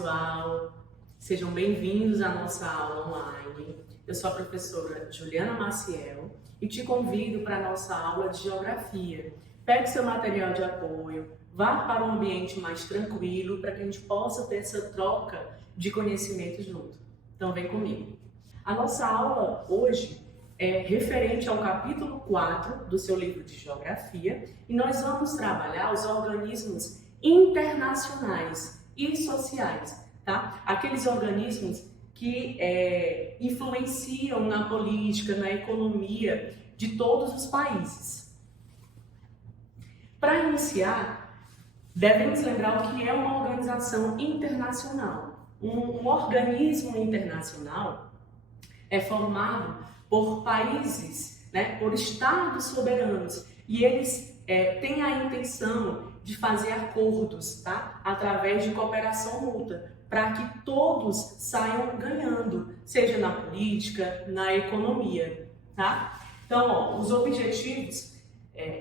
pessoal, sejam bem-vindos à nossa aula online. Eu sou a professora Juliana Maciel e te convido para a nossa aula de Geografia. Pegue seu material de apoio, vá para um ambiente mais tranquilo para que a gente possa ter essa troca de conhecimento junto. Então vem comigo. A nossa aula hoje é referente ao capítulo 4 do seu livro de Geografia e nós vamos trabalhar os organismos internacionais e sociais, tá? Aqueles organismos que influenciam na política, na economia de todos os países. Para iniciar, devemos lembrar o que é uma organização internacional. Um organismo internacional é formado por países, por estados soberanos, e eles têm a intenção de fazer acordos, tá? Através de cooperação mútua, para que todos saiam ganhando, seja na política, na economia, tá? Então, os objetivos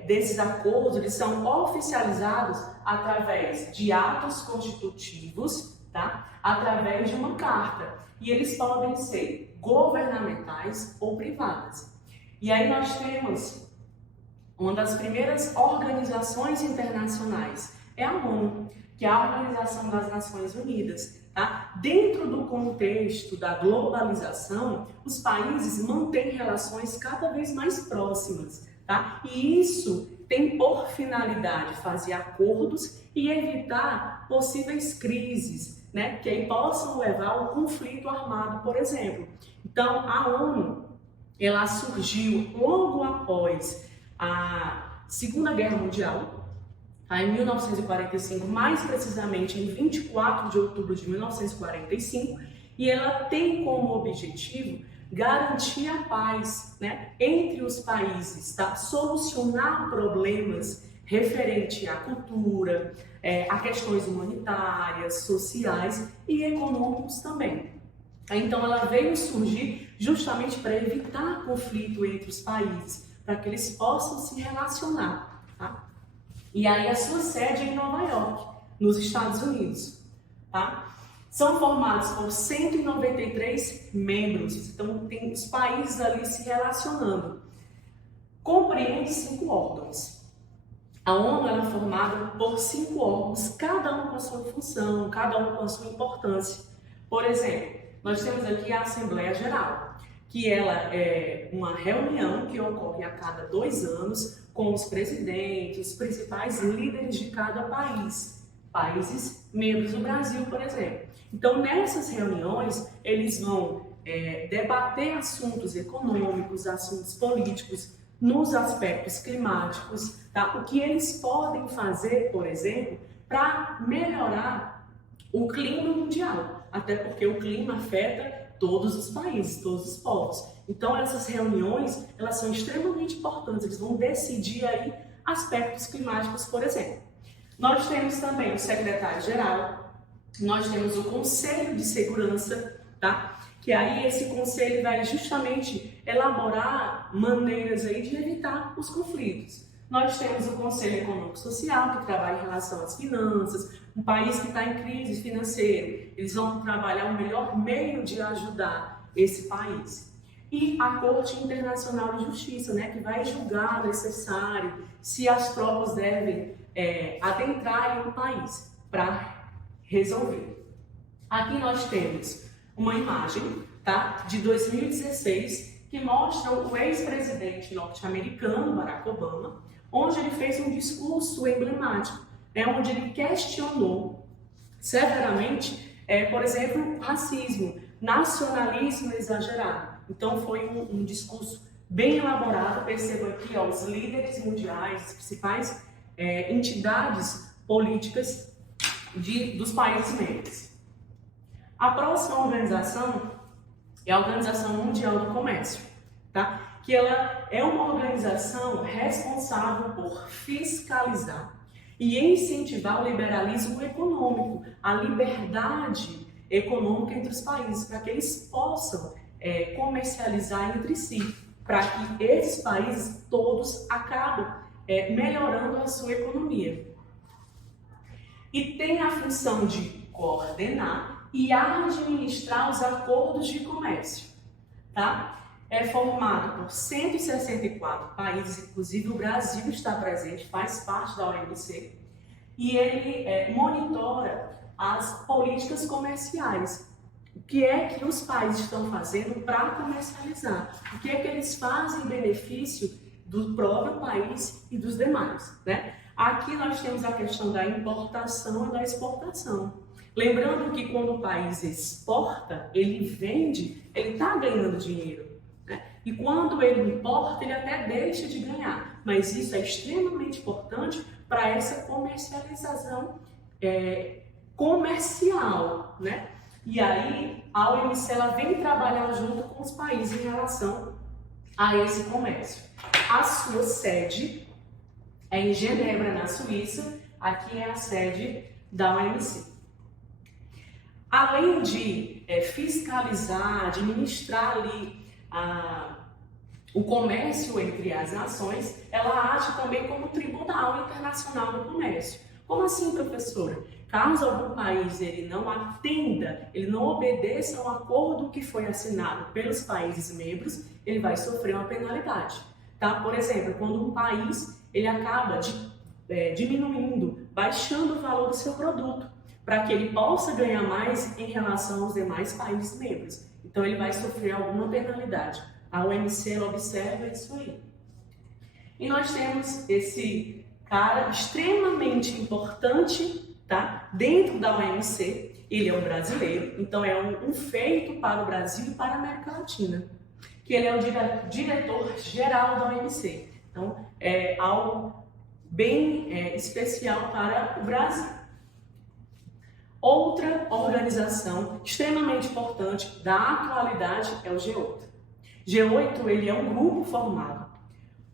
desses acordos, eles são oficializados através de atos constitutivos, tá? Através de uma carta, e eles podem ser governamentais ou privadas. E aí nós temos uma das primeiras organizações internacionais, é a ONU, que é a Organização das Nações Unidas. Tá? Dentro do contexto da globalização, os países mantêm relações cada vez mais próximas. Tá? E isso tem por finalidade fazer acordos e evitar possíveis crises, que aí possam levar ao conflito armado, por exemplo. Então, a ONU, ela surgiu logo após a Segunda Guerra Mundial, em 1945, mais precisamente em 24 de outubro de 1945, e ela tem como objetivo garantir a paz, entre os países, tá? Solucionar problemas referentes à cultura, a questões humanitárias, sociais e econômicos também. Então, ela veio surgir justamente para evitar conflito entre os países, para que eles possam se relacionar, tá? E aí a sua sede é em Nova York, nos Estados Unidos, tá? São formados por 193 membros, então tem os países ali se relacionando. Compreende 5 órgãos. A ONU é formada por 5 órgãos, cada um com a sua função, cada um com a sua importância. Por exemplo, nós temos aqui a Assembleia Geral, que ela é uma reunião que ocorre a cada 2 anos com os presidentes, os principais líderes de cada país, países membros do Brasil, por exemplo. Então, nessas reuniões, eles vão debater assuntos econômicos, assuntos políticos, nos aspectos climáticos, tá? O que eles podem fazer, por exemplo, para melhorar o clima mundial, até porque o clima afeta todos os países, todos os povos. Então, essas reuniões, elas são extremamente importantes, eles vão decidir aí aspectos climáticos, por exemplo. Nós temos também o secretário-geral, nós temos o Conselho de Segurança, tá? Que aí esse conselho vai justamente elaborar maneiras aí de evitar os conflitos. Nós temos o Conselho Econômico-Social, que trabalha em relação às finanças. Um país que está em crise financeira, eles vão trabalhar o melhor meio de ajudar esse país. E a Corte Internacional de Justiça, que vai julgar necessário se as tropas devem adentrar em um país para resolver. Aqui nós temos uma imagem, tá, de 2016 que mostra o ex-presidente norte-americano, Barack Obama, onde ele fez um discurso emblemático, onde ele questionou severamente, por exemplo, racismo, nacionalismo exagerado. Então foi um discurso bem elaborado, percebam aqui os líderes mundiais, as principais entidades políticas dos países membros. A próxima organização é a Organização Mundial do Comércio, tá? Que ela é uma organização responsável por fiscalizar e incentivar o liberalismo econômico, a liberdade econômica entre os países, para que eles possam comercializar entre si, para que esses países todos acabem melhorando a sua economia. E tem a função de coordenar e administrar os acordos de comércio, tá? É formado por 164 países, inclusive o Brasil está presente, faz parte da OMC, e ele monitora as políticas comerciais. O que é que os países estão fazendo para comercializar? O que é que eles fazem em benefício do próprio país e dos demais, né? Aqui nós temos a questão da importação e da exportação. Lembrando que quando o país exporta, ele vende, ele está ganhando dinheiro, né? E quando ele importa, ele até deixa de ganhar. Mas isso é extremamente importante para essa comercialização comercial, né? E aí a OMC ela vem trabalhar junto com os países em relação a esse comércio. A sua sede é em Genebra, na Suíça. Aqui é a sede da OMC. Além de fiscalizar, administrar ali o comércio entre as nações, ela age também como Tribunal Internacional do Comércio. Como assim, professora? Caso algum país ele não atenda, ele não obedeça ao acordo que foi assinado pelos países membros, ele vai sofrer uma penalidade, tá? Por exemplo, quando um país ele acaba diminuindo, baixando o valor do seu produto, para que ele possa ganhar mais em relação aos demais países membros. Então ele vai sofrer alguma penalidade. A OMC ela observa isso aí. E nós temos esse cara extremamente importante, tá? Dentro da OMC, ele é um brasileiro, então é um feito para o Brasil e para a América Latina, que ele é o diretor-geral da OMC. Então é algo bem especial para o Brasil. Outra organização extremamente importante da atualidade é o G8. G8 ele é um grupo formado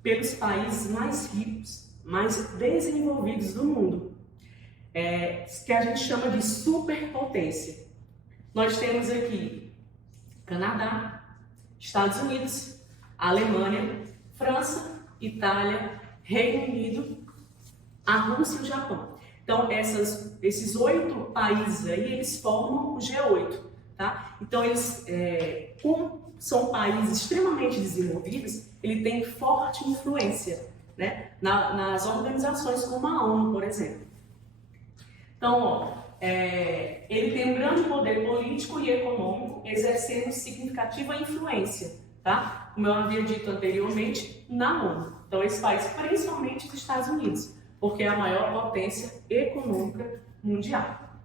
pelos países mais ricos, mais desenvolvidos do mundo, que a gente chama de superpotência. Nós temos aqui Canadá, Estados Unidos, Alemanha, França, Itália, Reino Unido, a Rússia e o Japão. Então, esses 8 países aí, eles formam o G8, tá? Então, eles, como são países extremamente desenvolvidos, ele tem forte influência, né? Nas organizações como a ONU, por exemplo. Então, ele tem um grande poder político e econômico, exercendo significativa influência, tá? Como eu havia dito anteriormente, na ONU. Então, esse país, principalmente os Estados Unidos, porque é a maior potência econômica mundial.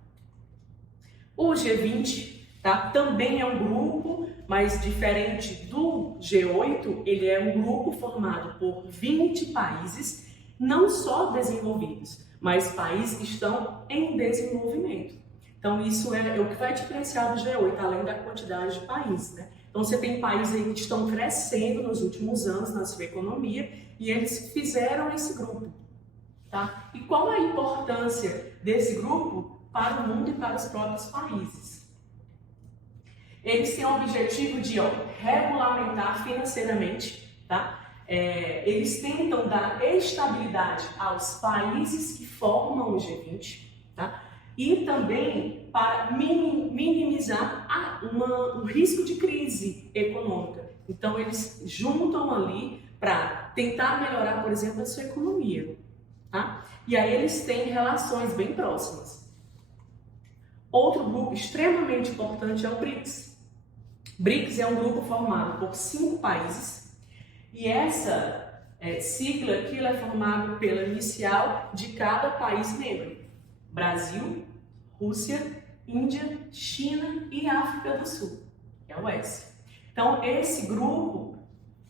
O G20, tá, também é um grupo, mas diferente do G8, ele é um grupo formado por 20 países, não só desenvolvidos, mas países que estão em desenvolvimento. Então, isso é o que vai diferenciar do G8, além da quantidade de países, né? Então, você tem países aí que estão crescendo nos últimos anos na sua economia e eles fizeram esse grupo. Tá? E qual a importância desse grupo para o mundo e para os próprios países? Eles têm o objetivo de regulamentar financeiramente, tá? Eles tentam dar estabilidade aos países que formam o G20, tá? E também para minimizar um risco de crise econômica. Então, eles juntam ali para tentar melhorar, por exemplo, a sua economia. Tá? E aí eles têm relações bem próximas. Outro grupo extremamente importante é o BRICS. BRICS é um grupo formado por 5 países e essa sigla aqui ela é formada pela inicial de cada país membro: Brasil, Rússia, Índia, China e África do Sul, que é o S. Então esse grupo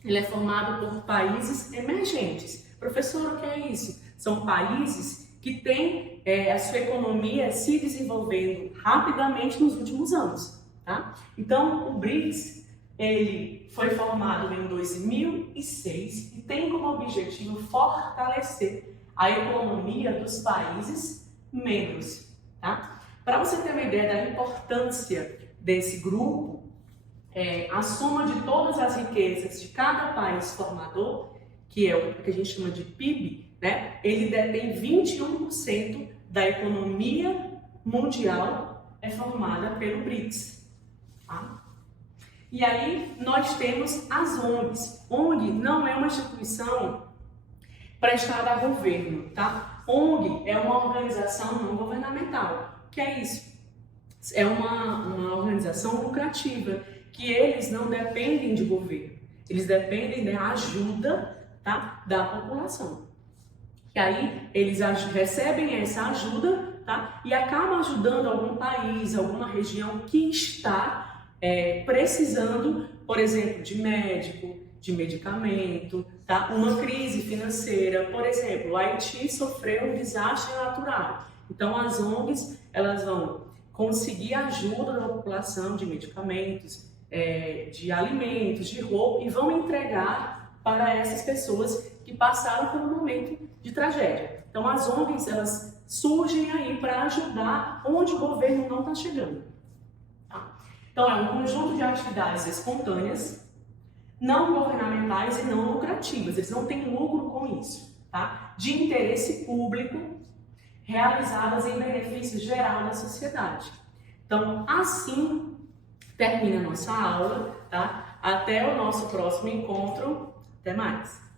ele é formado por países emergentes. Professor, o que é isso? São países que têm a sua economia se desenvolvendo rapidamente nos últimos anos, tá? Então, o BRICS ele foi formado em 2006 e tem como objetivo fortalecer a economia dos países membros, tá? Para você ter uma ideia da importância desse grupo, a soma de todas as riquezas de cada país formador, que é o que a gente chama de PIB, né? Ele detém 21% da economia mundial é formada pelo BRICS. Tá? E aí nós temos as ONGs. ONG não é uma instituição prestada a governo, tá? ONG é uma organização não governamental. O que é isso? É uma organização lucrativa, que eles não dependem de governo, eles dependem da ajuda, tá, da população. E aí eles recebem essa ajuda, tá, e acabam ajudando algum país, alguma região que está precisando, por exemplo, de médico, de medicamento, tá, uma crise financeira. Por exemplo, o Haiti sofreu um desastre natural. Então as ONGs elas vão conseguir ajuda da população de medicamentos, de alimentos, de roupa, e vão entregar para essas pessoas que passaram por um momento de tragédia. Então as ONGs elas surgem aí para ajudar onde o governo não está chegando. Tá? Então é um conjunto de atividades espontâneas, não governamentais e não lucrativas, eles não têm lucro com isso, tá? De interesse público, realizadas em benefício geral da sociedade. Então, assim termina a nossa aula, tá? Até o nosso próximo encontro. Até mais!